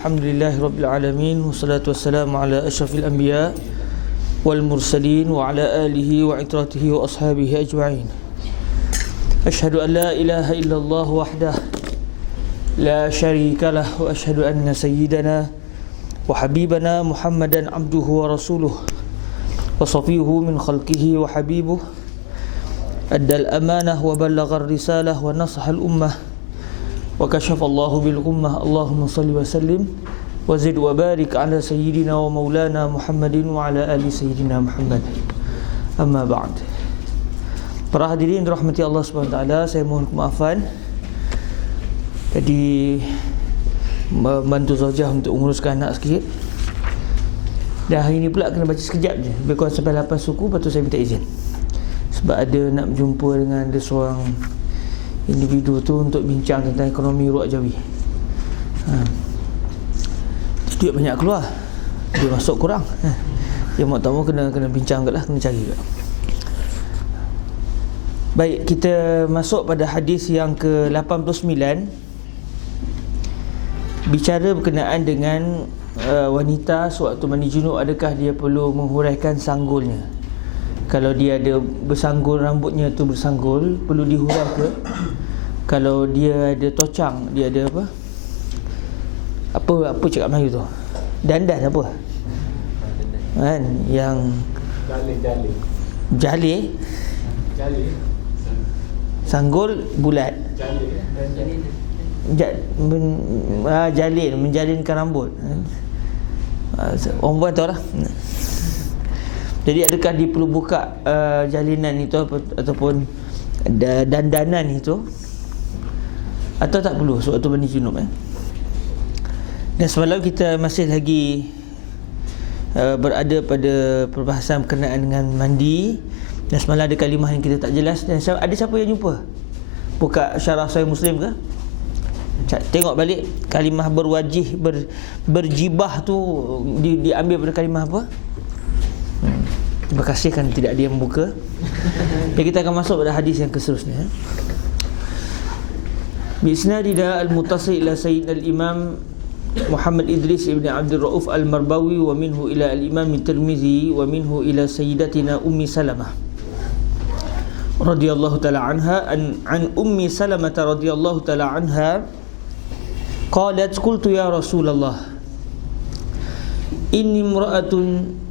Alhamdulillah Rabbil Alamin. Wassalatu wassalamu ala ashrafil anbiya wal mursalin wa ala alihi wa itratihi wa ashabihi ajma'in. Ashhadu an la ilaha illallah wahdah la sharika lah wa ashhadu anna sayyidana wa habibana Muhammadan abduhu wa rasuluh wa safiyuhu min khalqihi wa habibuh addal amanah wa ballagha risalah wa nasaha al-ummah wa kashafa Allahu bil ummah. Allahumma salli wa sallim wa zid wa barik ala sayyidina wa maulana Muhammadin wa ala ali sayyidina Muhammad. Amma ba'd. Para hadirin rahmati Allah Subhanahu wa taala, saya mohon kemaafan tadi membantu Zaujah untuk menguruskan anak sikit. Dan hari ni pula kena baca sekejap je, lebih kurang sampai 8 suku, lepas tu saya minta izin sebab ada nak berjumpa dengan ada seorang individu tu untuk bincang tentang ekonomi Ruak Jawi. Duit banyak keluar, dia masuk kurang. Dia mau tahu kena bincang juga lah, kena cari juga. Baik, kita masuk pada hadis yang ke-89, bicara berkenaan dengan wanita sewaktu mandi junub, adakah dia perlu menghuraikan sanggulnya? Kalau dia ada bersanggul, rambutnya tu bersanggul, perlu dihurai ke? Kalau dia ada tocang, dia ada apa cakap Melayu tu? Dandan apa? Kan? Yang Jali. Sanggul bulat. Jalin, menjalinkan rambut. Orang buat tahu lah. Jadi adakah dia perlu buka jalinan itu ataupun dandanan itu, atau tak perlu sewaktu mandi junub? Dan semalam kita masih lagi berada pada perbahasan berkenaan dengan mandi. Dan semalam ada kalimah yang kita tak jelas. Dan ada siapa yang jumpa buka syarah Sahih Muslim ke? Tengok balik kalimah berwajih, berjibah tu diambil pada kalimah apa? Terima kasih kan tidak ada yang membuka. Dan kita akan masuk pada hadis yang seterusnya. Bisnadina al-muttasil ila Sayyid al-Imam Muhammad Idris ibn Abdul Rauf al-Marbawi wa minhu ila al-Imam Tirmizi wa minhu ila Sayyidatina Ummi Salamah radhiyallahu ta'ala anha an Ummi Salamah radhiyallahu ta'ala anha qalat qultu ya Rasulullah inni imra'atun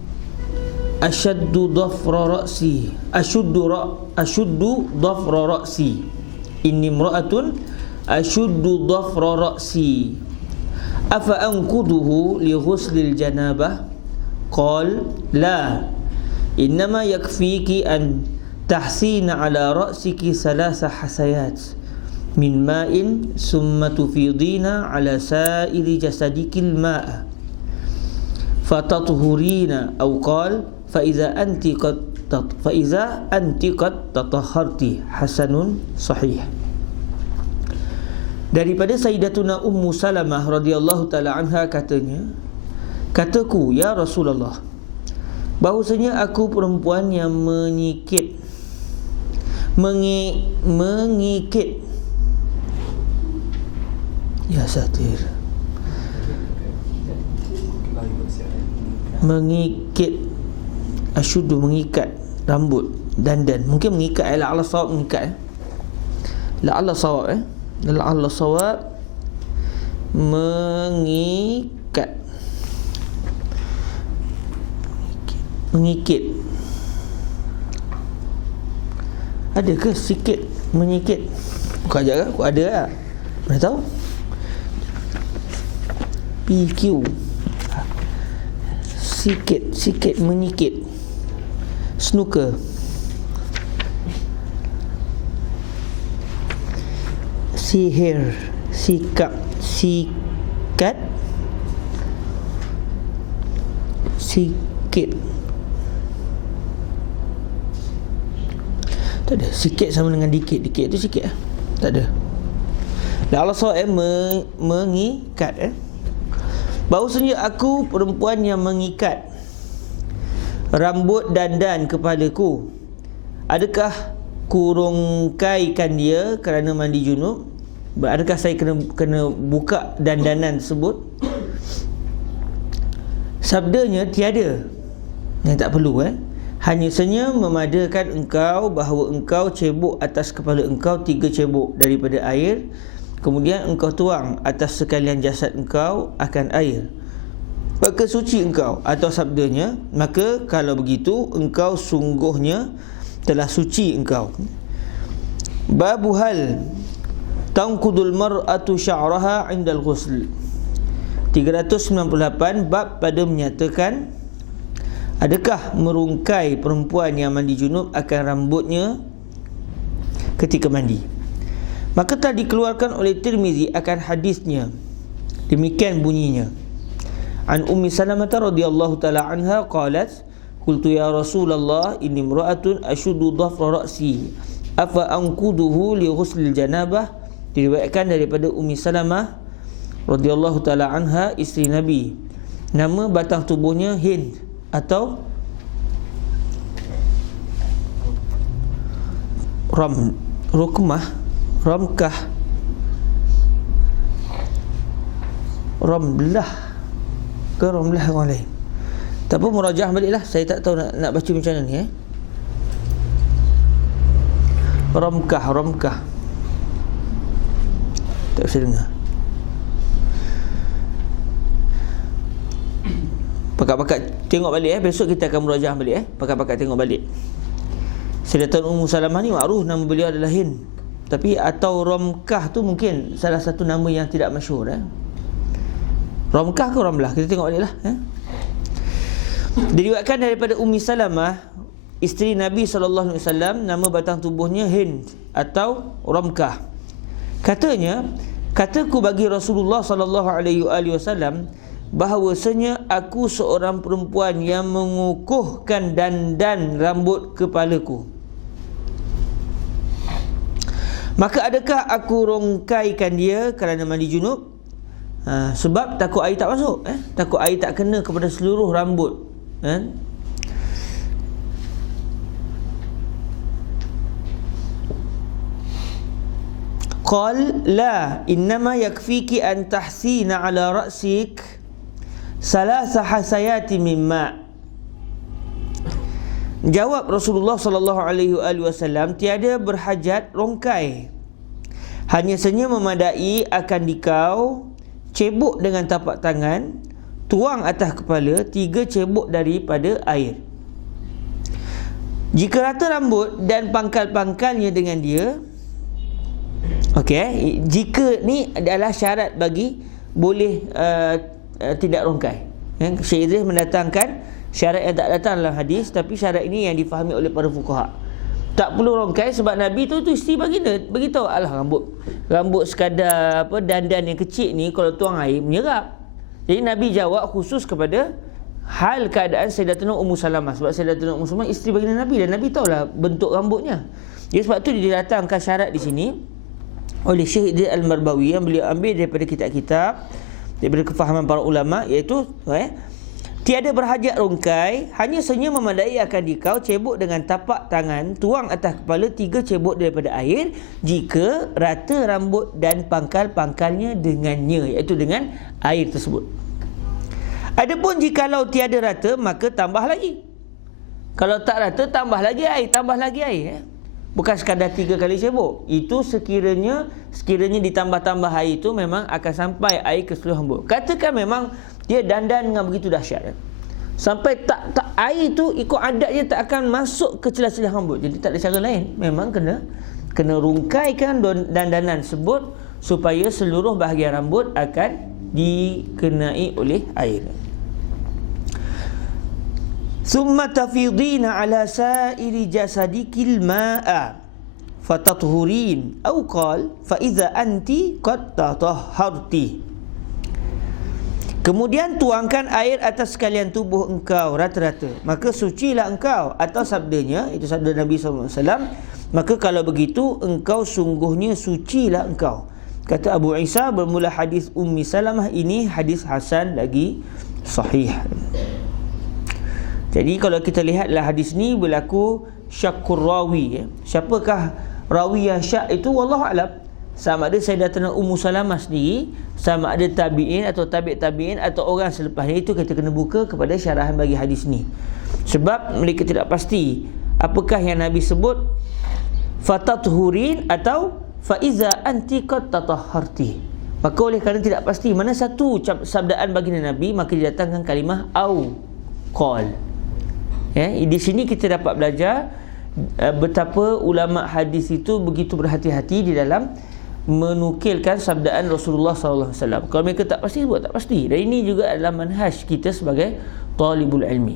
ashuddu dhafra ra'si inni imra'atun ashuddu dhafra ra'si afa anquduhu li ghuslil janabah qal la innama yakfiki an tahsina ala ra'siki thalatha hasayat min ma'in summa tufidina ala sa'iri jasadikil ma'a fatatuhurina aw qal فإذا أنت قد تطهرت حسن صحيح. Daripada Sayyidatuna Ummu Salamah radhiyallahu taala anha katanya, kataku ya Rasulullah, bahawasanya aku perempuan yang mengikit ya satir, mengikit, asyudu mengikat rambut, dandan. Mungkin mengikat la'alla sawab, mengikat la'alla sawab la'alla sawab mengikit. Ada ke sikit mengikit? Bukan aja ke? Ada lah. Mana tahu? PQ sikit mengikit. Snooker, sihir, sikat, sikit. Tak ada. Sikit sama dengan dikit. Dikit tu sikit lah. Tak ada. Dan Allah SWT mengikat bahawasanya aku perempuan yang mengikat rambut dandan kepadaku, adakah kurungkaikan dia kerana mandi junub? Adakah saya kena buka dandanan tersebut? sabdanya tiada, yang tak perlu hanya saja memadakan engkau bahawa engkau cebok atas kepala engkau 3 cebok daripada air, kemudian engkau tuang atas sekalian jasad engkau akan air, maka suci engkau. Atau sabdanya, maka kalau begitu engkau sungguhnya telah suci engkau. Babu hal tanqudul mar'atu sya'raha 'indal ghusl. 398, bab pada menyatakan adakah merungkai perempuan yang mandi junub akan rambutnya ketika mandi. Maka telah dikeluarkan oleh Tirmizi akan hadisnya. Demikian bunyinya. An Ummi Salamah radhiyallahu taala anha qalat, qultu ya Rasulullah inni imra'atun ashuddu dhafra ra'si afa anquduhu li ghuslil janabah. Diriwayatkan daripada Ummi Salamah radhiyallahu taala anha, isteri Nabi. Nama batang tubuhnya Hind atau Rukmah, Ramkah, Ramlah ke Ramlah orang lain. Tak apa, murajaah baliklah. Saya tak tahu nak baca macam mana ni Ramkah tak bisa dengar. Pakat-pakat tengok balik besok kita akan murajaah balik pakat-pakat tengok balik. Sayyidatun Ummu Salamah ni makruf nama beliau adalah Hind, tapi atau Ramkah tu mungkin salah satu nama yang tidak masyhur Ramkah ke Ramlah, kita tengok baliklah Diriwayatkan daripada Ummi Salamah, isteri Nabi SAW, nama batang tubuhnya Hind atau Ramkah. Katanya, kataku bagi Rasulullah SAW bahawasanya aku seorang perempuan yang mengukuhkan dandan rambut kepalaku. Maka adakah aku rongkaikan dia kerana mandi junub? Sebab takut air tak masuk, takut air tak kena kepada seluruh rambut. Qal la innama yakfiki an tahsina ala ra'sik salasa hasayati mimma. Jawab Rasulullah sallallahu alaihi wasallam, tiada berhajat rongkai, hanya saja memadai akan dikau cebok dengan tapak tangan, tuang atas kepala 3 cebok daripada air. Jika rata rambut dan pangkal-pangkalnya dengan dia, okey, jika ni adalah syarat bagi boleh tidak rongkai. Syekh Idris mendatangkan syarat yang tak datang dalam hadis, tapi syarat ini yang difahami oleh para fuqaha. Tak perlu rongkai sebab Nabi tu isteri baginda beritahu, alah rambut sekadar dandan yang kecil ni kalau tuang air menyerap. Jadi Nabi jawab khusus kepada hal keadaan Sayyidatuna Ummu Salamah, sebab Sayyidatuna Ummu Salamah isteri baginda Nabi dan Nabi tahulah bentuk rambutnya. Jadi sebab tu didatangkan syarat di sini oleh Syekh Idris Al-Marbawi yang beliau ambil daripada kitab-kitab, daripada kefahaman para ulama, iaitu tiada berhajat rongkai, hanya saja memadai akan dikau cebok dengan tapak tangan, tuang atas kepala 3 cebok daripada air jika rata rambut dan pangkal-pangkalnya dengannya, iaitu dengan air tersebut. Adapun jikalau tiada rata, maka tambah lagi. Kalau tak rata, tambah lagi air, bukan sekadar 3 kali cebok. Itu sekiranya ditambah-tambah air itu memang akan sampai air ke seluruh rambut. Katakan memang dia dandan dengan begitu dahsyat, sampai tak air tu ikut adatnya tak akan masuk ke celah-celah rambut. Jadi tak ada cara lain, memang kena rungkaikan dandanan tersebut supaya seluruh bahagian rambut akan dikenai oleh air. Summa tafidina ala sa'iri jasadikil ma'a fatathurin aw qal fa idza anti qad tatahharti. Kemudian tuangkan air atas sekalian tubuh engkau rata-rata, maka sucilah engkau. Atau sabdanya, itu sabda Nabi SAW, maka kalau begitu engkau sungguhnya sucilah engkau. Kata Abu Isa, bermula hadis Ummi Salamah ini hadis hasan lagi sahih. Jadi kalau kita lihatlah hadis ni berlaku syakkur rawi. Siapakah rawi yang syak itu? Wallahu a'lam. Sama ada Sayyidatuna Ummu Salamah sendiri, sama ada tabi'in atau tabi'in atau orang selepasnya, itu kita kena buka kepada syarahan bagi hadis ni. Sebab mereka tidak pasti apakah yang Nabi sebut fatathurin atau faiza anti qad tatahharti. Maka oleh kerana tidak pasti mana satu sabdaan baginda Nabi, maka didatangkan kalimah au qal. Di sini kita dapat belajar betapa ulama hadis itu begitu berhati-hati di dalam menukilkan sabdaan Rasulullah SAW. Kalau mereka tak pasti, buat tak pasti. Dan ini juga adalah manhaj kita sebagai talibul ilmi.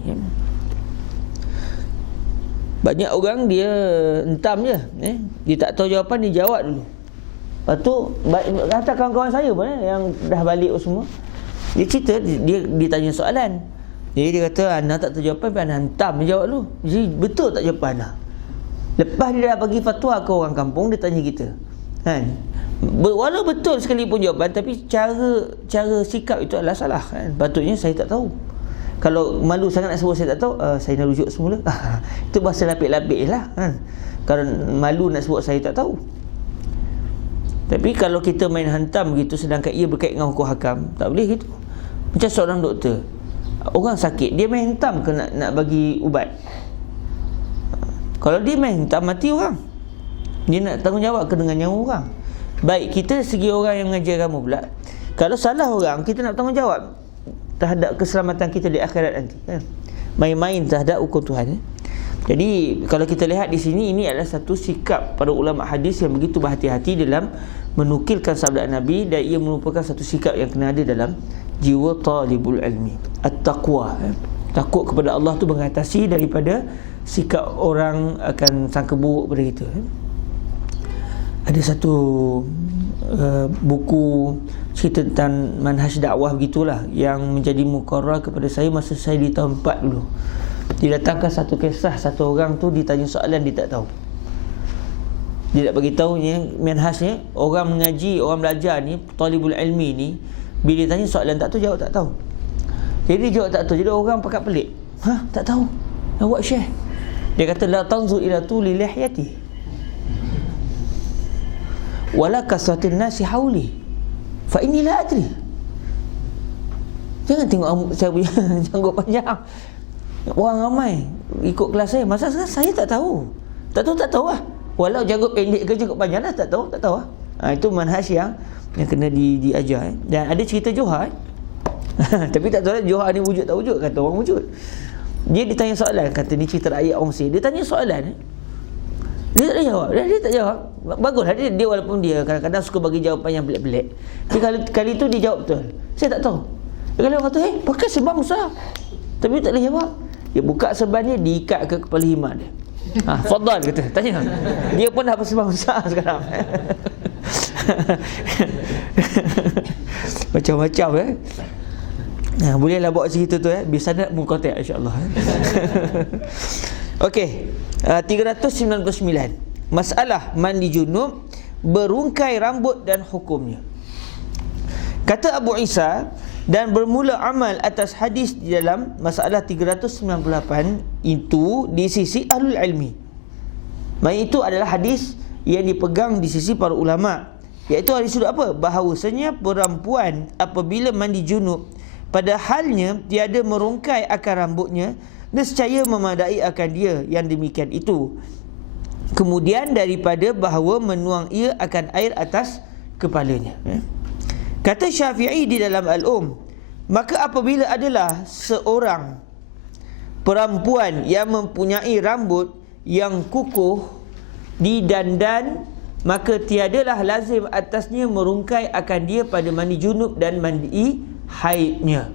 Banyak orang dia entam je, dia tak tahu jawapan, dia jawab dulu. Lepas tu kata kawan-kawan saya pun yang dah balik semua, dia cerita, dia tanya soalan. Jadi dia kata, Ana tak tahu jawapan, tapi Ana hentam dia jawab dulu. Jadi betul tak jawapan Ana? Lepas dia dah bagi fatwa ke orang kampung, dia tanya kita, kan? Walau betul sekalipun jawapan, tapi cara sikap itu adalah salah, kan? Patutnya saya tak tahu. Kalau malu sangat nak sebut saya tak tahu, saya nak rujuk semula. Itu bahasa lapik-lapik lah, kan? Kalau malu nak sebut saya tak tahu. Tapi kalau kita main hantam gitu sedangkan ia berkait dengan hukum hakam, tak boleh gitu. Macam seorang doktor, orang sakit, dia main hantam ke nak bagi ubat? Kalau dia main hantam, mati orang. Dia nak tanggungjawab ke dengan nyawa orang? Baik, kita segi orang yang mengajar agama pula, kalau salah orang, kita nak tanggungjawab terhadap keselamatan kita di akhirat nanti, kan? Main-main terhadap hukum Tuhan. Jadi kalau kita lihat di sini, ini adalah satu sikap para ulama hadis yang begitu berhati-hati dalam menukilkan sabda Nabi, dan ia merupakan satu sikap yang kena ada dalam jiwa talibul ilmi. At-taqwa, takut kepada Allah tu mengatasi daripada sikap orang akan sangka buruk pada kita. Ada satu buku cerita tentang manhaj dakwah begitulah, yang menjadi muqarrar kepada saya masa saya di tahun 4 dulu. Didatangkan satu kisah, satu orang tu ditanya soalan, dia tak tahu. Dia tak bagi tahu manhajnya. Orang mengaji, orang belajar ni, talibul ilmi ni, bila ditanya soalan tak tahu, jawab tak tahu. Jadi jawab tak tahu, jadi orang pakat pelik. Tak tahu. Nak buat syekh. Dia kata la tanzur ila tuli lihyati wala kasratin nasi hauli fa inni la adri. Jangan tengok saya punya janggut panjang, orang ramai ikut kelas saya. Masa saya tak tahu. Tak tahu lah. Walau janggut pendek ke janggut panjang lah, tak tahu lah. Itu manhaj yang kena diajar. Dan ada cerita Johar. Tapi tak tahu lah Johar ni wujud tak wujud. Kata orang wujud. Dia ditanya soalan, kata ni cerita rakyat orang Mesir. Dia tanya soalan, dia tak jawab. Dia tak jawab. Baguslah dia walaupun dia kadang-kadang suka bagi jawapan yang pelik-pelik. Tapi kali tu dia jawab betul. Saya tak tahu. Kalau orang kata, pakai serban besar, tapi tak boleh jawab. Dia buka serbannya, diikat ke kepala himar dia. Fadal kata, tanya. Dia pun dah serban besar sekarang. Macam-macam bolehlah bawa cerita tu bisanad muqatta' insya-Allah. Okey, 399. Masalah mandi junub, berungkai rambut dan hukumnya. Kata Abu Isa, dan bermula amal atas hadis di dalam masalah 398 itu di sisi ahlul ilmi. Itu adalah hadis yang dipegang di sisi para ulama, iaitu hadis sudut apa? Bahawasanya perempuan apabila mandi junub, pada halnya tiada merungkai akan rambutnya, nescaya memadai akan dia yang demikian itu. Kemudian daripada bahawa menuang ia akan air atas kepalanya. Kata Syafi'i di dalam Al-Um, maka apabila adalah seorang perempuan yang mempunyai rambut yang kukuh didandan, maka tiadalah lazim atasnya merungkai akan dia pada mandi junub dan mandi haidnya.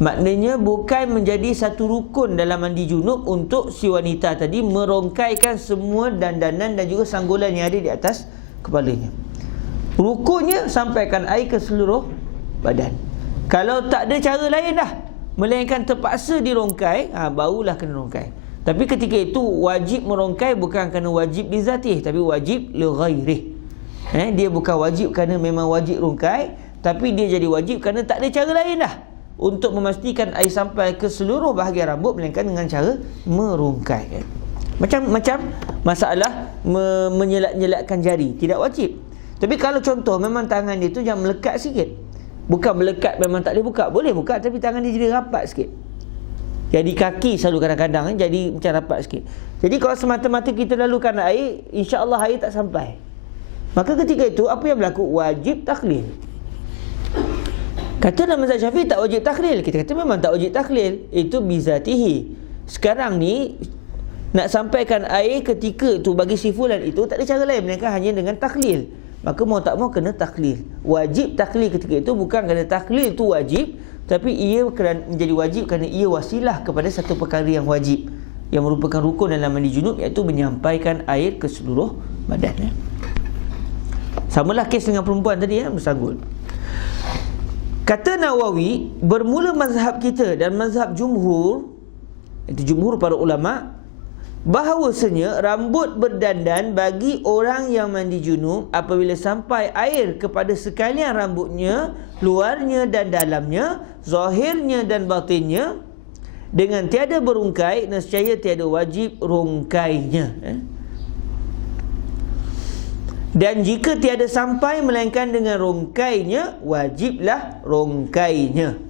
Maknanya bukan menjadi satu rukun dalam mandi junub untuk si wanita tadi merongkaikan semua dandanan dan juga sanggulan yang ada di atas kepalanya. Rukunnya sampaikan air ke seluruh badan. Kalau tak ada cara lain dah, melainkan terpaksa dirongkai, barulah kena rongkai. Tapi ketika itu wajib merongkai bukan kerana wajib li zatih, tapi wajib li ghairih. Dia bukan wajib kerana memang wajib rongkai, tapi dia jadi wajib kerana tak ada cara lain dah untuk memastikan air sampai ke seluruh bahagian rambut, melainkan dengan cara merungkai. Macam masalah menyelat-nyelatkan jari, tidak wajib. Tapi kalau contoh memang tangan dia tu jangan melekat sikit. Bukan melekat memang tak boleh buka. Boleh buka tapi tangan dia jadi rapat sikit. Jadi kaki selalu kadang-kadang jadi macam rapat sikit. Jadi kalau semata-mata kita lalukan air, insya-Allah air tak sampai. Maka ketika itu apa yang berlaku? Wajib takhlil. Kata dalam mazhab Syafi'i tak wajib takhlil. Kita kata memang tak wajib takhlil. Itu bizatihi. Sekarang ni nak sampaikan air ketika tu bagi si fulan itu tak ada cara lain melainkan hanya dengan takhlil. Maka mau tak mau kena takhlil. Wajib takhlil ketika itu bukan kerana takhlil itu wajib, tapi ia menjadi wajib kerana ia wasilah kepada satu perkara yang wajib, yang merupakan rukun dalam mandi junub, iaitu menyampaikan air ke seluruh badan. Samalah kes dengan perempuan tadi bersanggul. Kata Nawawi, bermula mazhab kita dan mazhab jumhur, itu jumhur para ulama, bahawasanya rambut berdandan bagi orang yang mandi junub apabila sampai air kepada sekalian rambutnya, luarnya dan dalamnya, zahirnya dan batinnya, dengan tiada berungkai, nescaya tiada wajib rungkainya. Dan jika tiada sampai melainkan dengan rungkainya, wajiblah rungkainya.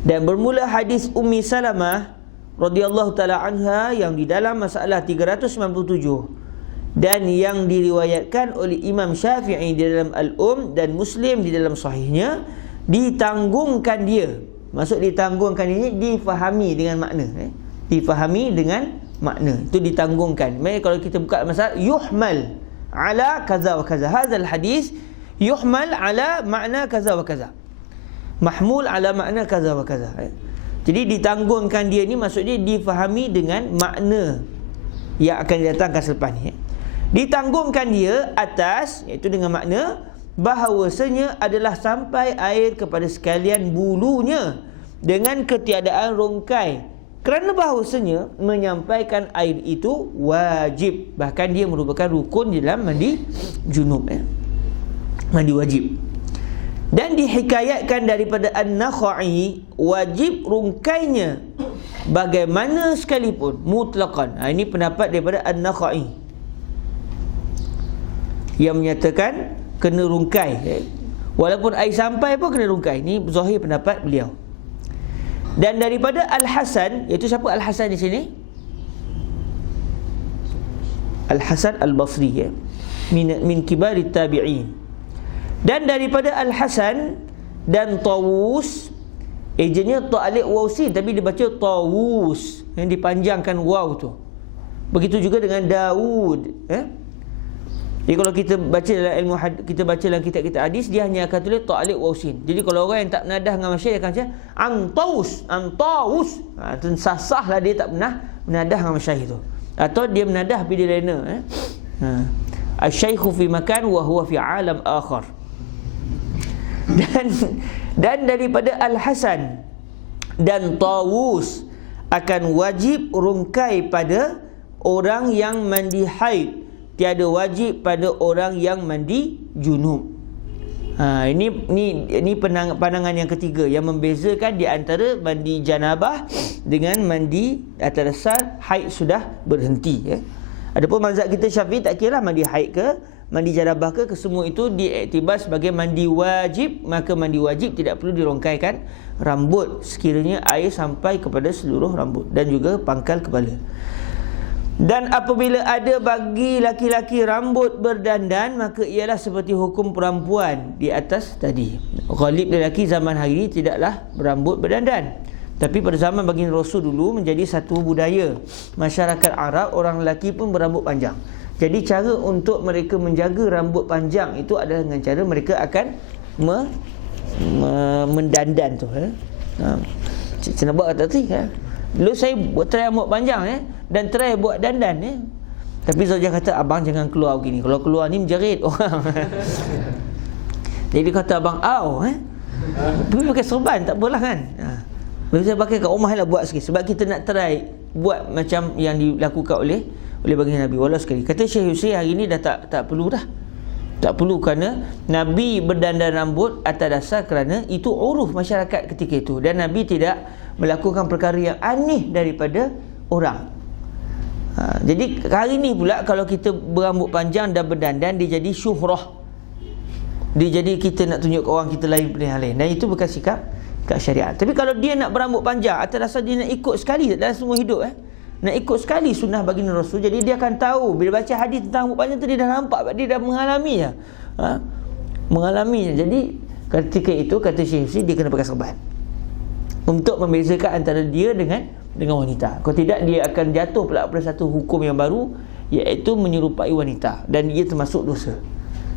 Dan bermula hadis Ummi Salamah radhiyallahu taala anha yang di dalam masalah 397 dan yang diriwayatkan oleh Imam Syafi'i di dalam Al-Um dan Muslim di dalam sahihnya, ditanggungkan dia. Maksud ditanggungkan ini difahami dengan makna, difahami dengan makna. Itu ditanggungkan. Maksudnya kalau kita buka masalah yuhmal ala kaza wa kaza. Hadzal hadis yuhmal ala makna kaza wa kaza. Mahmul ala makna kaza wa kaza. Jadi ditanggungkan dia ni maksudnya difahami dengan makna yang akan didatangkan selepas ni. Ditanggungkan dia atas, iaitu dengan makna bahawasanya adalah sampai air kepada sekalian bulunya dengan ketiadaan rongkai. Kerana bahawasanya menyampaikan air itu wajib. Bahkan dia merupakan rukun dalam mandi junub, mandi wajib. Dan dihikayatkan daripada An-Nakhai, wajib rungkainya bagaimana sekalipun, mutlaqan. Ini pendapat daripada An-Nakhai yang menyatakan kena rungkai, walaupun air sampai pun kena rungkai. Ini zahir pendapat beliau. Dan daripada Al-Hasan, iaitu siapa Al-Hasan di sini? Al-Hasan Al-Basri, min kibarit tabi'in. Dan daripada Al-Hasan dan Tawus, ejennya ta'liq waw sin tapi dibaca Tawus, yang dipanjangkan waw tu. Begitu juga dengan Daud, Jadi kalau kita baca dalam ilmu kita baca dalam kitab-kitab hadis, dia hanya akan tulis ta'liq waw sin. Jadi kalau orang yang tak menadah dengan masyayikh, dia akan baca Antawus. Itu sah-sahlah dia tak pernah menadah dengan masyayikh tu. Atau dia menadah tapi dia lena, Asy-syaikhu fi makan wa huwa fi alam akhar. Dan daripada Al-Hasan dan Tawus akan wajib rungkai pada orang yang mandi haid, tiada wajib pada orang yang mandi junub. Ini pandangan yang ketiga yang membezakan di antara mandi janabah dengan mandi atas dasar haid sudah berhenti. Adapun mazhab kita Syafi'i tak kira mandi haid ke, mandi janabah ke, kesemua itu diiktibar sebagai mandi wajib. Maka mandi wajib tidak perlu dirongkaikan rambut sekiranya air sampai kepada seluruh rambut dan juga pangkal kepala. Dan apabila ada bagi laki-laki rambut berdandan, maka ialah seperti hukum perempuan di atas tadi. Ghalib lelaki zaman hari ini tidaklah berambut berdandan, tapi pada zaman baginda Rasul dulu menjadi satu budaya masyarakat Arab, orang lelaki pun berambut panjang. Jadi cara untuk mereka menjaga rambut panjang itu adalah dengan cara mereka akan mendandan tu. Saya nak buat kata tadi, dulu saya buat try rambut panjang dan try buat dandan. Tapi Zaujah kata, abang jangan keluar begini, kalau keluar ni menjerit orang. Jadi kata abang, pergi pakai serban tak apalah kan. Bila saya pakai kat rumah lah buat sikit, sebab kita nak try buat macam yang dilakukan oleh baginda Nabi. Walau sekali kata Syekh Yusri, hari ni dah tak perlu dah. Tak perlu kerana Nabi berdandan rambut atas dasar kerana itu uruf masyarakat ketika itu, dan Nabi tidak melakukan perkara yang aneh daripada orang. Jadi hari ni pula kalau kita berambut panjang dan berdandan, dia jadi syuhrah. Jadi kita nak tunjuk ke orang kita lain pada yang lain. Dan itu bukan sikap syariat. Tapi kalau dia nak berambut panjang atas dasar dia nak ikut sekali dalam semua hidup, nak ikut sekali sunnah baginda Rasul, jadi dia akan tahu bila baca hadis tentang rambut panjang tu dia dah nampak, dia dah mengalaminya. Mengalaminya. Jadi ketika itu kata Syekh Husni, dia kena pakai serban untuk membezakan antara dia dengan wanita. Kalau tidak, dia akan jatuh pula pada satu hukum yang baru, iaitu menyerupai wanita, dan ia termasuk dosa.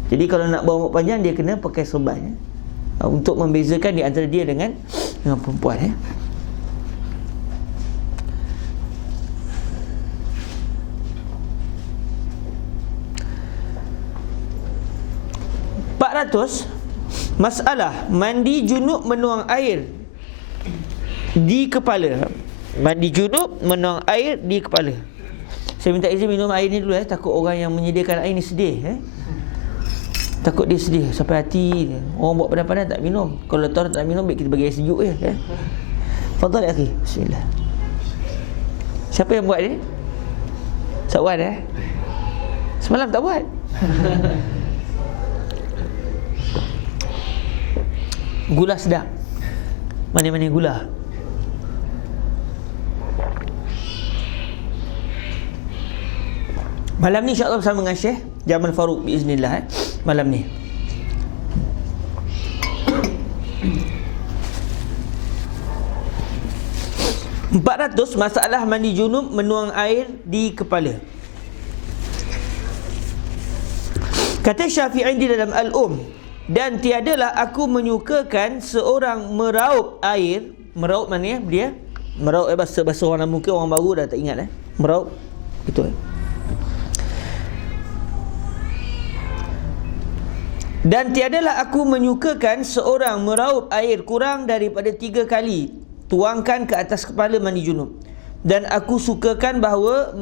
Jadi kalau nak berambut panjang, dia kena pakai serban untuk membezakan di antara dia dengan perempuan. 400, masalah mandi junub menuang air di kepala. Mandi junub menuang air di kepala. Saya minta izin minum air ni dulu, takut orang yang menyediakan air ni sedih, takut dia sedih sampai hati. Orang buat panas-panas tak minum. Kalau tahu tak minum, baik kita bagi air sejuk je. Fadhal ya akhi. Bismillah. Siapa yang buat ni? Sawan Semalam tak buat. Gula sedap. Mana-mana gula. Malam ni insya-Allah bersama dengan Syekh Jamal Faruq biiznillah, malam ni. Empat 400, masalah mandi junub menuang air di kepala. Kata Syafi'i di dalam Al-Um, dan tiadalah aku menyukakan seorang meraup air. Meraup mana dia? Meraup bahasa orang mungkin orang baru dah tak ingat Meraup itu. Dan tiadalah aku menyukakan seorang meraup air kurang daripada 3 kali, tuangkan ke atas kepala mandi junub. Dan aku sukakan bahawa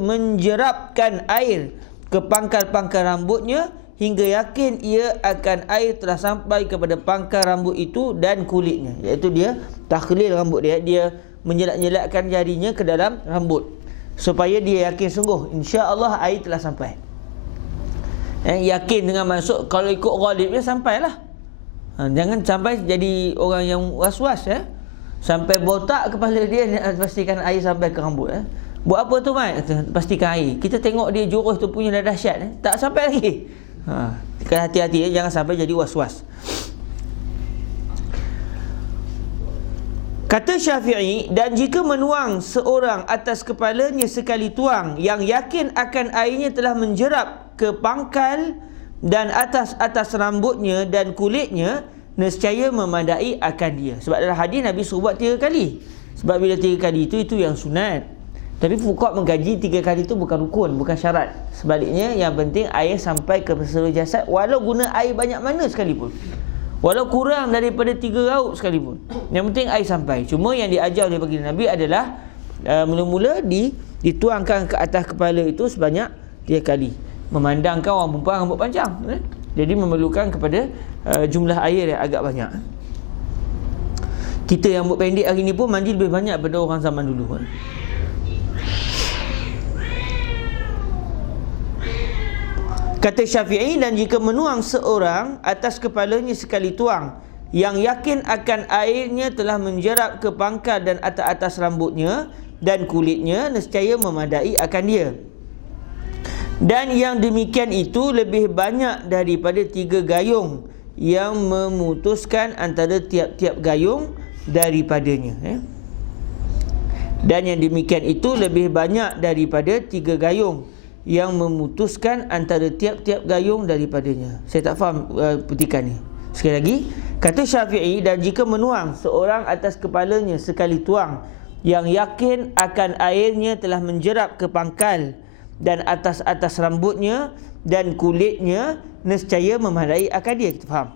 menjerapkan air ke pangkal-pangkal rambutnya, hingga yakin ia akan air telah sampai kepada pangkal rambut itu dan kulitnya. Iaitu dia takhlil rambut dia menyelat-nyelatkan jarinya ke dalam rambut, supaya dia yakin sungguh insya-Allah air telah sampai. Yakin dengan maksud kalau ikut ghalibnya sampailah. Jangan sampai jadi orang yang was-was sampai botak kepala dia, pastikan air sampai ke rambut. Buat apa tu Mat? Pastikan air. Kita tengok dia jurus tu punya dah dahsyat, tak sampai lagi. Kena hati-hati jangan sampai jadi was-was. Kata Syafi'i, dan jika menuang seorang atas kepalanya sekali tuang, yang yakin akan airnya telah menjerap ke pangkal dan atas rambutnya dan kulitnya, nescaya memadai akan dia. Sebab dalam hadis Nabi suruh buat 3 kali. Sebab bila 3 kali itu yang sunat. Tapi fuqaha mengkaji 3 kali itu bukan rukun, bukan syarat. Sebaliknya yang penting air sampai ke seluruh jasad, walau guna air banyak mana sekalipun, walau kurang daripada 3 raup sekalipun, yang penting air sampai. Cuma yang diajar oleh baginda Nabi adalah mula-mula dituangkan ke atas kepala itu sebanyak 3 kali, memandangkan orang perempuan rambut panjang, jadi memerlukan kepada jumlah air yang agak banyak. Kita yang rambut pendek hari ni pun mandi lebih banyak daripada orang zaman dulu. Kata Syafi'i, dan jika menuang seorang atas kepalanya sekali tuang, yang yakin akan airnya telah menjerap ke pangkal dan atas rambutnya dan kulitnya, nescaya memadai akan dia. Dan yang demikian itu lebih banyak daripada 3 gayung yang memutuskan antara tiap-tiap gayung daripadanya. Dan yang demikian itu lebih banyak daripada 3 gayung yang memutuskan antara tiap-tiap gayung daripadanya. Saya tak faham petikan ni. Sekali lagi, kata Syafi'i, dan jika menuang seorang atas kepalanya sekali tuang, yang yakin akan airnya telah menjerap ke pangkal dan atas rambutnya dan kulitnya, nescaya memadai akan dia. Kita faham.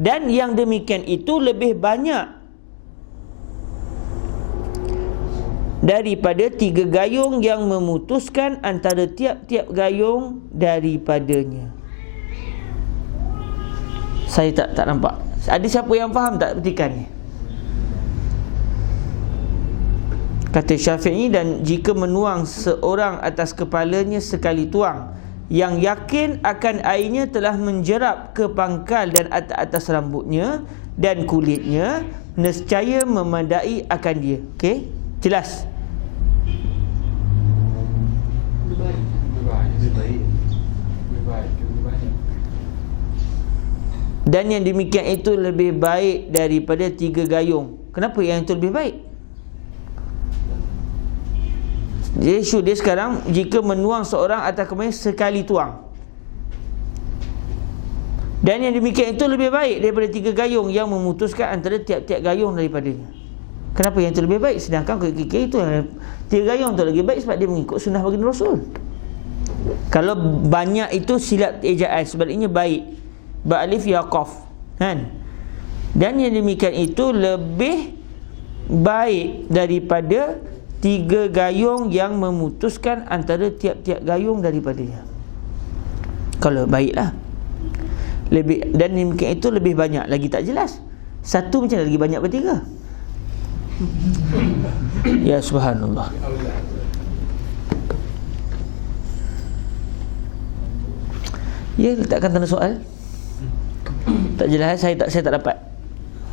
Dan yang demikian itu lebih banyak daripada 3 gayung yang memutuskan antara tiap-tiap gayung daripadanya. Saya tak nampak. Ada siapa yang faham tak petikan ni? Kata Syafi'i, dan jika menuang seorang atas kepalanya sekali tuang, yang yakin akan airnya telah menjerap ke pangkal dan atas rambutnya dan kulitnya, nescaya memadai akan dia. Okey, jelas? Dan yang demikian itu lebih baik daripada 3 gayung. Kenapa yang itu lebih baik? Jadi isu dia sekarang, jika menuang seorang atas kemih sekali tuang, dan yang demikian itu lebih baik daripada 3 gayung yang memutuskan antara tiap-tiap gayung daripadanya. Kenapa yang itu lebih baik? Sedangkan itu 3 gayung itu lebih baik sebab dia mengikut sunnah baginda Rasul. Kalau banyak itu silap ejaan, sebaliknya baik. Ba'alif ya qaf, kan? Dan yang demikian itu lebih baik daripada 3 gayung yang memutuskan antara tiap-tiap gayung daripadanya. Kalau baiklah lebih, dan demikian itu lebih banyak lagi tak jelas. Satu macam lagi banyak bertiga. Ya subhanallah. Ya, letakkan tanda soal. Tak jelas, saya tak dapat.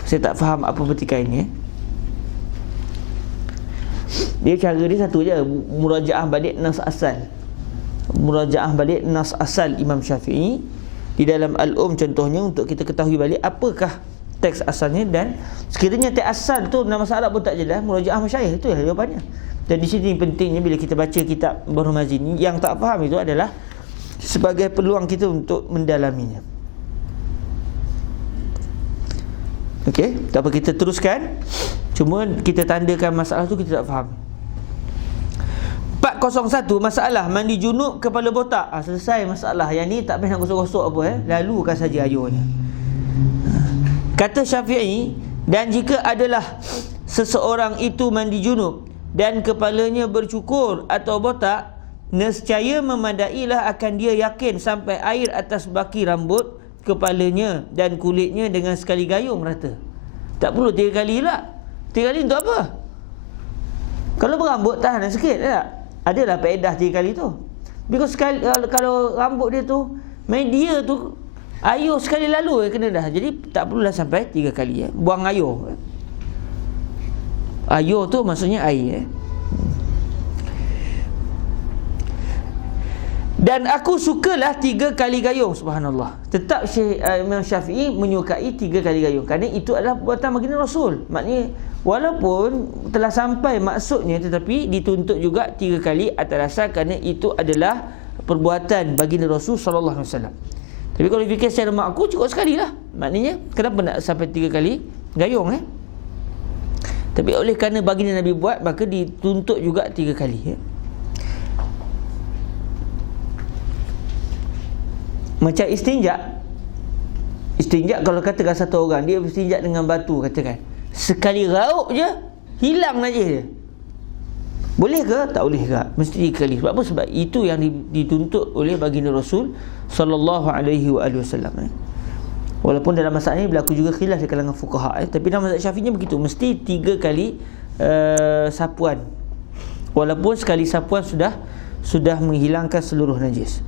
Saya tak faham apa petikan ini. Dia cara dia satu je, murajaah balik nas asal. Murajaah balik nas asal Imam Syafi'i di dalam contohnya, untuk kita ketahui balik apakah teks asalnya. Dan sekiranya teks asal tu nama masalah pun tak jelas, murajaah masyayikh, itu jawapannya. Dan di sini pentingnya bila kita baca kitab Bahrul Mazini, yang tak faham itu adalah sebagai peluang kita untuk mendalaminya. Okey, tak apa, kita teruskan. Cuma kita tandakan masalah tu kita tak faham. 401, masalah mandi junub kepala botak. Selesai masalah. Yang ni tak payah nak gosok-gosok apa lalukan saja ayuhnya. Kata Syafi'i, dan jika adalah seseorang itu mandi junub dan kepalanya bercukur atau botak, nescaya memadailah akan dia yakin sampai air atas baki rambut, kepalanya dan kulitnya dengan sekali gayung rata. Tak perlu 3 kali lah. 3 kali untuk apa? Kalau berambut tahan sikit tak? Adalah faedah 3 kali tu. Because sekali, kalau rambut dia tu media tu ayuh sekali lalu kena dah. Jadi tak perlulah sampai 3 kali buang ayuh. Ayuh tu maksudnya air. Dan aku sukalah 3 kali gayung. Subhanallah. Tetap Imam Syafi'i menyukai 3 kali gayung, kerana itu adalah perbuatan baginda Rasul. Maknanya walaupun telah sampai maksudnya, tetapi dituntut juga 3 kali atas dasar kerana itu adalah perbuatan baginda Rasul sallallahu alaihi wasallam. Tapi kalau fikir secara makruh, cukup sekali lah. Maknanya kenapa nak sampai 3 kali gayung Tapi oleh kerana baginda Nabi buat, maka dituntut juga 3 kali Macam istinjak. Istinjak, kalau katakan satu orang dia istinjak dengan batu, katakan sekali raup je hilang najis dia, boleh ke? Tak boleh ke? Mesti 3 kali. Sebab apa? Sebab itu yang dituntut oleh baginda Rasul sallallahu alaihi wasallam. Walaupun dalam masalah ini berlaku juga khilaf di kalangan fuqaha tapi dalam mazhab Syafi'i begitu, mesti 3 kali sapuan. Walaupun sekali sapuan sudah menghilangkan seluruh najis.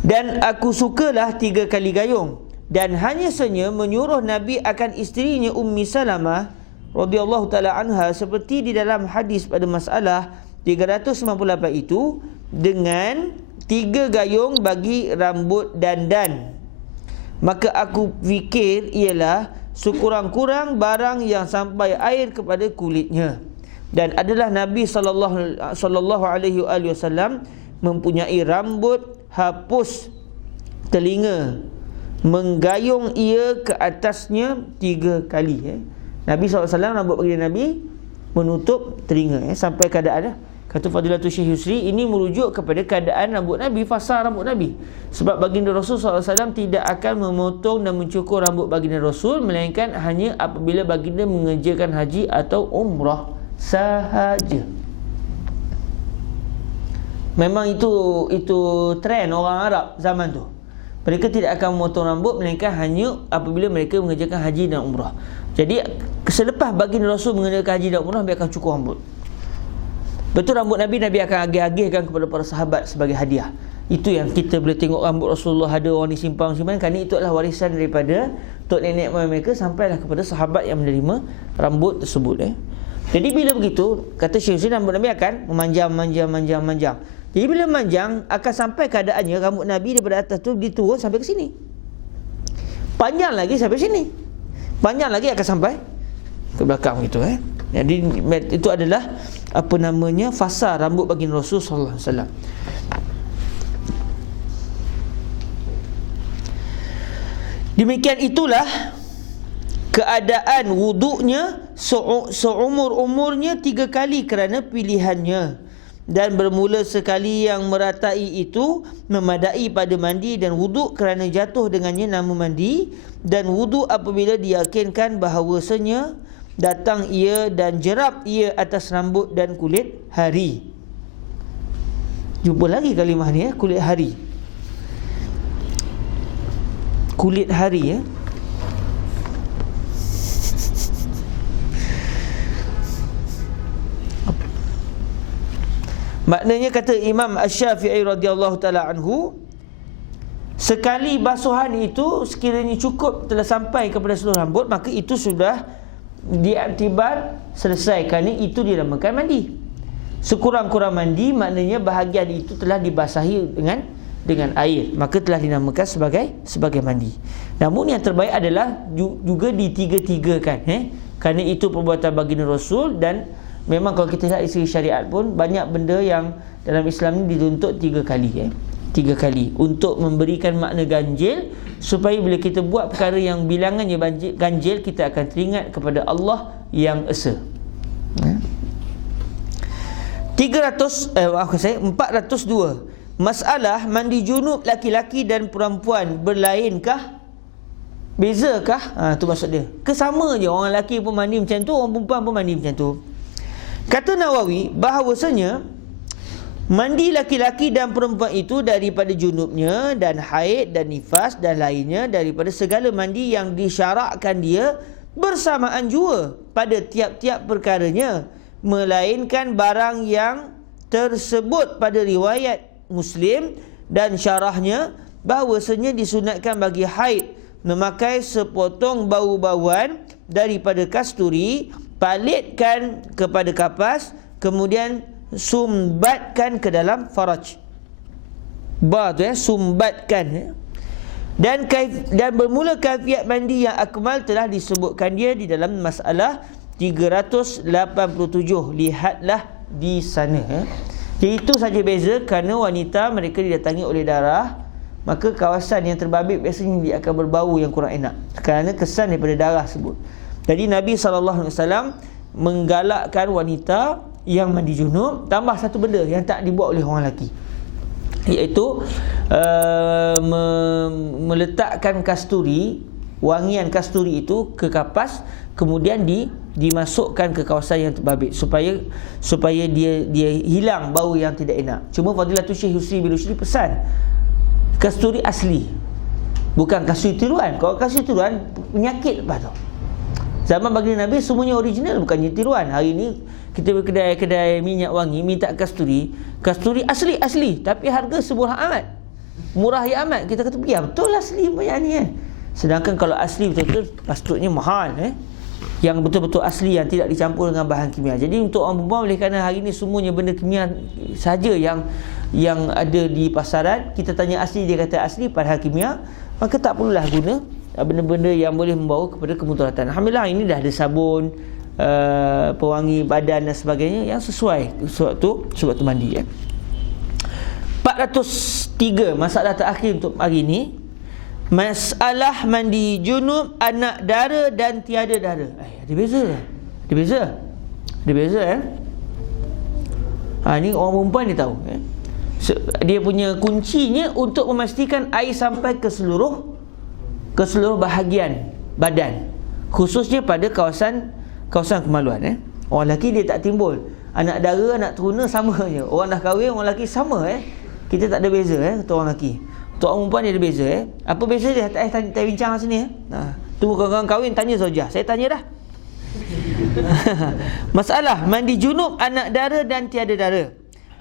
Dan aku sukalah 3 kali gayung, dan hanya saja menyuruh Nabi akan isterinya Ummi Salamah radhiyallahu taala anha, seperti di dalam hadis pada masalah 398 itu, dengan 3 gayung bagi rambut dandan. Maka aku fikir ialah sekurang-kurang barang yang sampai air kepada kulitnya. Dan adalah Nabi sallallahu alaihi wasallam mempunyai rambut hapus telinga, menggayung ia ke atasnya 3 kali. Nabi SAW rambut baginda Nabi menutup telinga sampai keadaan kata Fadilatul Syekh Yusri, ini merujuk kepada keadaan rambut Nabi, fasa rambut Nabi. Sebab baginda Rasul SAW tidak akan memotong dan mencukur rambut baginda Rasul, melainkan hanya apabila baginda mengerjakan haji atau umrah sahaja. Memang itu trend orang Arab zaman tu. Mereka tidak akan memotong rambut melainkan hanya apabila mereka mengerjakan haji dan umrah. Jadi selepas baginda Rasul mengerjakan haji dan umrah, mereka akan cukur rambut. Betul rambut Nabi akan agih-agihkan kepada para sahabat sebagai hadiah. Itu yang kita boleh tengok rambut Rasulullah ada orang disimpan kerana itu adalah warisan daripada tok nenek moyang mereka sampailah kepada sahabat yang menerima rambut tersebut. Jadi bila begitu, kata Syekh Hussein, rambut Nabi akan memanjang. Jadi bila memanjang, akan sampai keadaannya rambut Nabi daripada atas tu diturun sampai ke sini. Panjang lagi sampai sini. Panjang lagi akan sampai ke belakang gitu. Jadi itu adalah fasa rambut baginda Rasul sallallahu alaihi wasallam. Demikian itulah keadaan wuduknya seumur-umurnya 3 kali kerana pilihannya, dan bermula sekali yang meratai itu memadai pada mandi dan wuduk kerana jatuh dengannya nama mandi, dan wuduk apabila diyakinkan bahawasanya datang ia dan jerap ia atas rambut dan kulit hari. Jumpa lagi kalimah ni, kulit hari. Kulit hari maknanya, kata Imam Asy-Syafi'i radhiyallahu taala anhu, sekali basuhan itu sekiranya cukup telah sampai kepada seluruh rambut, maka itu sudah diiktibar selesai, kerana itu dinamakan mandi. Sekurang-kurang mandi maknanya bahagian itu telah dibasahi dengan air, maka telah dinamakan sebagai mandi. Namun yang terbaik adalah juga ditiga-tigakan, kerana itu perbuatan baginda Rasul. Dan memang kalau kita lihat dari syariat pun banyak benda yang dalam Islam ni dituntut 3 kali, 3 kali untuk memberikan makna ganjil, supaya bila kita buat perkara yang bilangannya ganjil, kita akan teringat kepada Allah yang esa. 402. Masalah mandi junub laki-laki dan perempuan berlainkah? Bezakah? Tu maksud dia. Kesama je, orang lelaki pun mandi macam tu, orang perempuan pun mandi macam tu. Kata Nawawi bahawasanya mandi laki-laki dan perempuan itu daripada junubnya dan haid dan nifas dan lainnya daripada segala mandi yang disyarakkan dia bersamaan jua pada tiap-tiap perkaranya, melainkan barang yang tersebut pada riwayat Muslim dan syarahnya bahawasanya disunatkan bagi haid memakai sepotong bau-bauan daripada kasturi, palitkan kepada kapas, kemudian sumbatkan ke dalam faraj. Sumbatkan. Dan bermula kaifiat mandi yang akmal telah disebutkan dia di dalam masalah 387. Lihatlah di sana. Jadi itu saja beza, kerana wanita mereka didatangi oleh darah, maka kawasan yang terbabit biasanya dia akan berbau yang kurang enak kerana kesan daripada darah tersebut. Jadi Nabi SAW menggalakkan wanita yang mandi junub tambah satu benda yang tak dibuat oleh orang lelaki, iaitu meletakkan kasturi, wangian kasturi itu ke kapas, kemudian dimasukkan ke kawasan yang terbabit supaya dia hilang bau yang tidak enak. Cuma Fadilatul Syekh Yusri bin Rushdi pesan kasturi asli, bukan kasturi tiruan. Kalau kasturi tiruan penyakit lepas tu. Zaman baginda Nabi semuanya original, bukannya tiruan. Hari ni kita kedai minyak wangi minta kasturi asli, tapi harga semurah amat, murah ya amat. Kita kata ya betul asli banyak ni Sedangkan kalau asli betul-betul patutnya mahal, yang betul-betul asli, yang tidak dicampur dengan bahan kimia. Jadi untuk orang perempuan, oleh kerana hari ini semuanya benda kimia saja yang ada di pasaran, kita tanya asli, dia kata asli padahal kimia, maka tak perlulah guna benda-benda yang boleh membawa kepada kemudaratan. Alhamdulillah ini dah ada sabun, pewangi badan dan sebagainya yang sesuai sewaktu mandi. 403, masalah terakhir untuk hari ini, masalah mandi junub anak dara dan tiada dara. Ada beza. Ni orang perempuan dia tahu. Dia punya kuncinya untuk memastikan air sampai ke seluruh bahagian badan, khususnya pada kawasan kemaluan. Orang lelaki dia tak timbul. Anak dara, anak teruna sama je. Orang dah kahwin, orang lelaki sama. Kita tak ada beza kata orang lelaki. Untuk orang perempuan dia ada beza. Apa beza dia? Tak bincang sini. Tunggu kawan-kawan kahwin, tanya saja. Saya tanya dah. Masalah mandi junub anak dara dan tiada dara.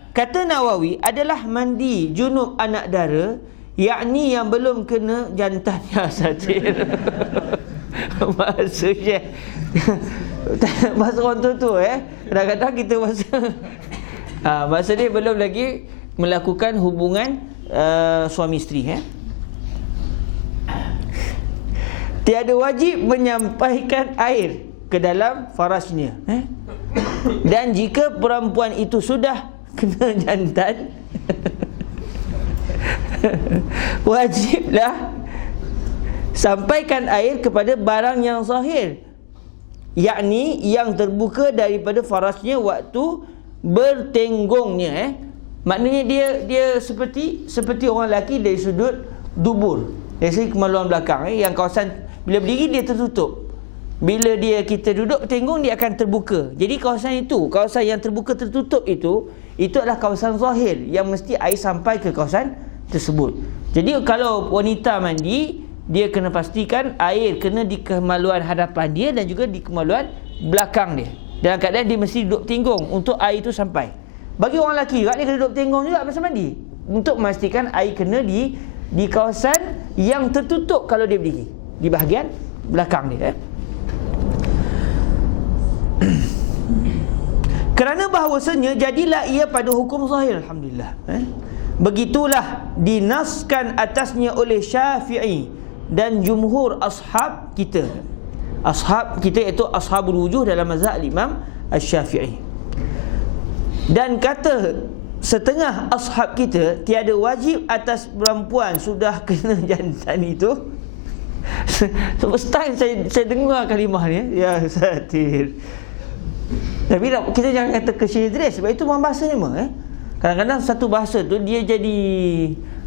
Kata Nawawi adalah mandi junub anak dara, yakni yang belum kena jantan. Ya satir. Maksudnya bahasa orang tu kadang-kadang kita maksud dia belum lagi melakukan hubungan suami isteri. Tiada wajib menyampaikan air ke dalam farasnya. Dan jika perempuan itu sudah kena jantan, wajiblah sampaikan air kepada barang yang zahir, yakni yang terbuka daripada farasnya waktu bertenggongnya. Maknanya dia seperti orang lelaki dari sudut dubur, dari segi kemaluan belakang, yang kawasan bila berdiri dia tertutup. Bila kita duduk bertenggong, dia akan terbuka. Jadi kawasan yang terbuka tertutup itu adalah kawasan zahir yang mesti air sampai ke kawasan tersebut. Jadi kalau wanita mandi, dia kena pastikan air kena di kemaluan hadapan dia dan juga di kemaluan belakang dia. Dalam keadaan dia mesti duduk tenggong untuk air itu sampai. Bagi orang lelaki juga, dia kena duduk tenggong juga masa mandi, untuk memastikan air kena di kawasan yang tertutup kalau dia berdiri, di bahagian belakang dia. Kerana bahawasanya jadilah ia pada hukum zahir. Alhamdulillah. Begitulah dinaskan atasnya oleh Syafi'i dan jumhur ashab kita. Ashab kita iaitu ashabul wujuh dalam mazhab Imam Asy-Syafi'i. Dan kata setengah ashab kita, tiada wajib atas perempuan sudah kena jantan itu. First time saya dengar kalimah ni, ya satir. Tapi kita jangan kata kesyedres, sebab itu memang bahasa ni kadang-kadang satu bahasa tu dia jadi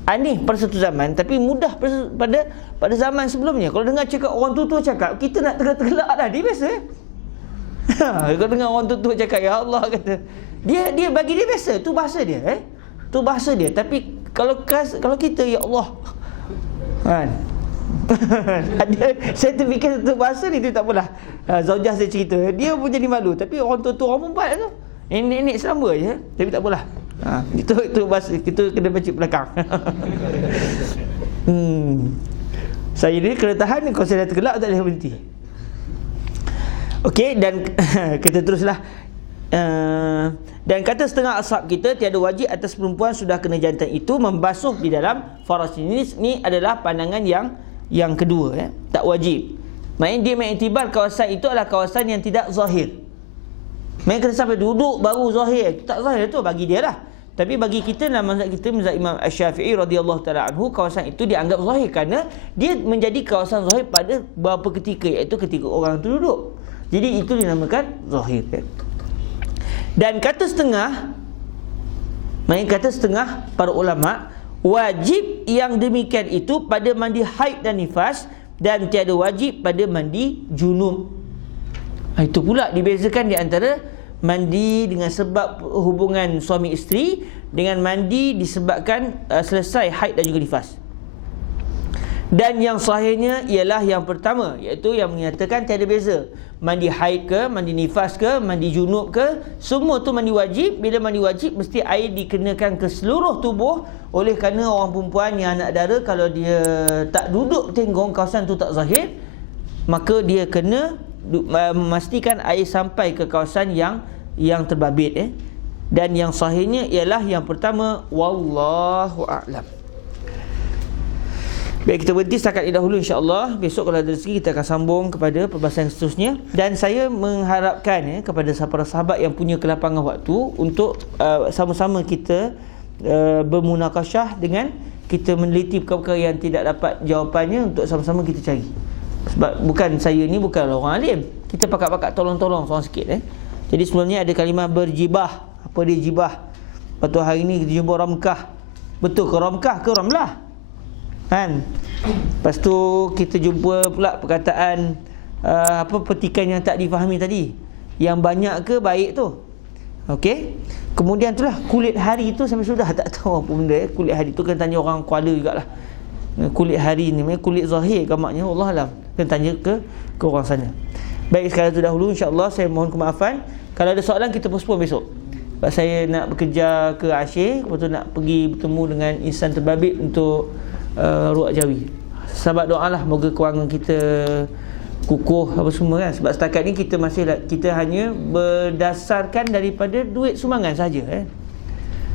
aneh pada satu zaman, tapi mudah pada zaman sebelumnya. Kalau dengar cakap orang tua cakap, kita nak tergelak dah, dia biasa. Kalau dengar orang tua cakap, ya Allah, kata dia bagi dia biasa, tu bahasa dia tu bahasa dia. Tapi kalau kita, ya Allah, saya terfikir satu bahasa ni tu tak apalah. Zaujah saya cerita, dia pun jadi malu. Tapi orang tua orang perempuan tu, nenek selamba je, tapi tak apalah. Itu bahasa, kita kena baca belakang. Saya ni kena tahan, kalau saya dah tergelak tak boleh berhenti. Okey, dan kita teruslah. Dan kata setengah ashab kita, tiada wajib atas perempuan sudah kena jantan itu membasuh di dalam faras. Ini adalah pandangan yang kedua, tak wajib. Maksudnya dia mengiktibar kawasan itu adalah kawasan yang tidak zahir. Maksudnya kena sampai duduk baru zahir. Tak zahir tu bagi dia lah. Tapi bagi kita, dalam mazhab kita, mazhab Imam Asy-Syafi'i radhiyallahu taala anhu, kawasan itu dianggap zahir kerana dia menjadi kawasan zahir pada beberapa ketika, iaitu ketika orang itu duduk. Jadi itu dinamakan zahir. Dan kata setengah, maksudnya kata setengah para ulama, wajib yang demikian itu pada mandi haid dan nifas, dan tiada wajib pada mandi junub. Itu pula dibezakan di antara mandi dengan sebab hubungan suami isteri dengan mandi disebabkan selesai haid dan juga nifas. Dan yang sahihnya ialah yang pertama, iaitu yang menyatakan tiada beza. Mandi haid ke, mandi nifas ke, mandi junub ke, semua tu mandi wajib. Bila mandi wajib, mesti air dikenakan ke seluruh tubuh. Oleh kerana orang perempuan yang anak dara, kalau dia tak duduk tenggong, kawasan tu tak zahir, maka dia kena memastikan air sampai ke kawasan yang terbabit. Dan yang sahihnya ialah yang pertama. Wallahu a'lam. Baik, kita berhenti setakat ini dahulu, insya-Allah. Besok kalau ada rezeki kita akan sambung kepada perbahasan seterusnya. Dan saya mengharapkan kepada para sahabat yang punya kelapangan waktu untuk sama-sama kita bermunakasyah dengan kita meneliti perkara yang tidak dapat jawapannya, untuk sama-sama kita cari. Sebab bukan saya ni bukanlah orang alim. Kita pakat-pakat tolong-tolong seorang sikit. Jadi sebelumnya ada kalimah berjibah. Apa dia jibah? Lepas tu hari ni kita jumpa ramkah. Betul ke ramkah ke ramlah? Kan? Lepas tu kita jumpa pula perkataan petikan yang tak difahami tadi. Yang banyak ke baik tu. Okey. Kemudian itulah kulit hari tu sampai sudah tak tahu apa benda. Kulit hari tu kena tanya orang Kuala jugalah. Kulit hari ni kulit zahir ke maknanya, Allah alam. Kena tanya ke orang sana. Baik, sekadar itu dahulu, insya-Allah saya mohon kemaafan. Kalau ada soalan kita postpone besok. Sebab saya nak bekerja ke Aceh, lepas tu nak pergi bertemu dengan insan terbabit untuk ruak jawi. Sahabat doalah moga kewangan kita kukuh apa semua kan. Sebab setakat ni kita hanya berdasarkan daripada duit sumbangan saja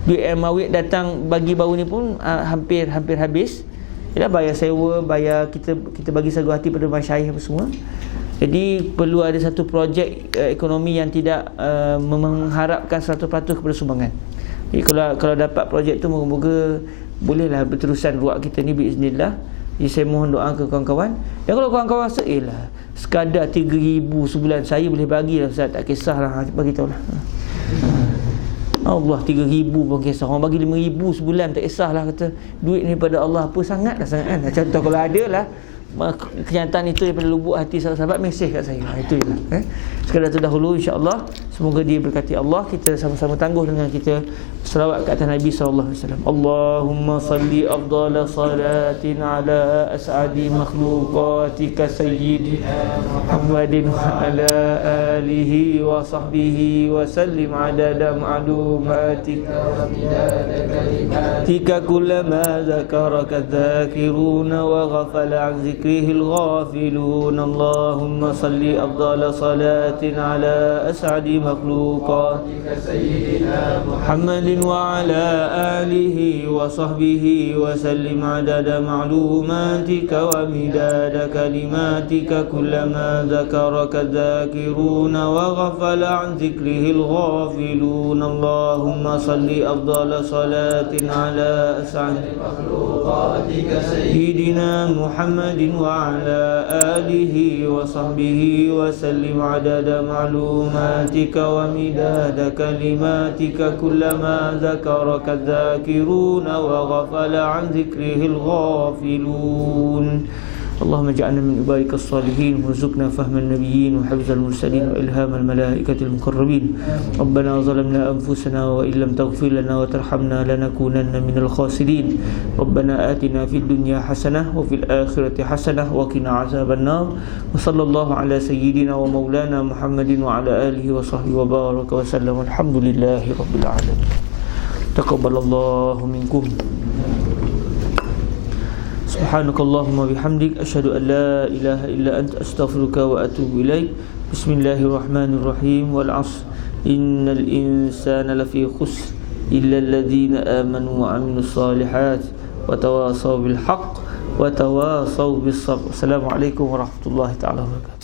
Duit Mawid datang bagi baru ni pun hampir habis. Yalah, bayar sewa, bayar kita bagi sagu hati pada masyayikh apa semua. Jadi perlu ada satu projek ekonomi yang tidak mengharapkan 100% kepada sumbangan. Jadi kalau dapat projek tu, moga-moga bolehlah berterusan ruak kita ni biiznillah. Jadi saya mohon doa ke kawan-kawan. Dan kalau kawan-kawan rasa sekadar 3,000 sebulan saya boleh bagilah Ustaz, tak kisahlah, bagi tahulah. Allah, 3,000 pun kisah. Orang bagi 5,000 sebulan tak kisahlah, kata duit ni pada Allah apa sangat kan. Contoh kalau ada lah kenyataan itu daripada lubuk hati sahabat-sahabat, mesej kat saya. Itu je lah. Sekadar itu dahulu, insya-Allah. Semoga diberkati Allah. Kita sama-sama tangguh dengan kita selawat ke atas Nabi sallallahu alaihi wasallam. Allahumma salli afdala salatin ala as'adi makhluqatika sayyidina Muhammadin wa ala alihi wa sahbihi wa sallim adada ma'lumatika wa midada kalimatika kullama zakaraka dhakiruna wa ghafala an zikrihil ghafilun. Allahumma salli afdala salatin ala as'adi makhluqatika sayyidina Muhammadin wa ala alihi wa sahbihi wa sallim adada ma'lumatika wa midada kalimatika kullama dhakaraka dhakiruna wa ghafala an zikrihil ghafilun. Allahumma salli afdala salatin ala as'adi makhluqatika sayyidina Muhammadin wa ala alihi wa sahbihi wa sallim adada ma'lumatika wa midada kalimatika kullama dhakaraka dhakiruna wa ghafala an zikrihil ghafilun. اللهم اجعلنا من عبادك الصالحين وارزقنا فهم النبيين وحفظ المرسلين وإلهام الملائكة المقربين. ربنا ظلمنا أنفسنا وإن لم تغفر لنا وترحمنا لنكونن من الخاسرين. ربنا آتنا في الدنيا حسنة وفي الآخرة حسنة وقنا عذاب النار. وصلى الله على سيدنا ومولانا محمد وعلى آله وصحبه وبارك وسلم. الحمد لله رب العالمين. تقبل الله منكم. Subhanakallahumma bihamdik, asyhadu an la ilaha illa anta, astaghfiruka wa atubu ilaik. Bismillahirrahmanirrahim. Wal 'ashr, innal insana lafi khusr illa alladhina amanu wa 'amilus solihat wa tawasaw bil haqq wa tawasaw bis sabr. Assalamualaikum warahmatullahi taala wabarakatuh.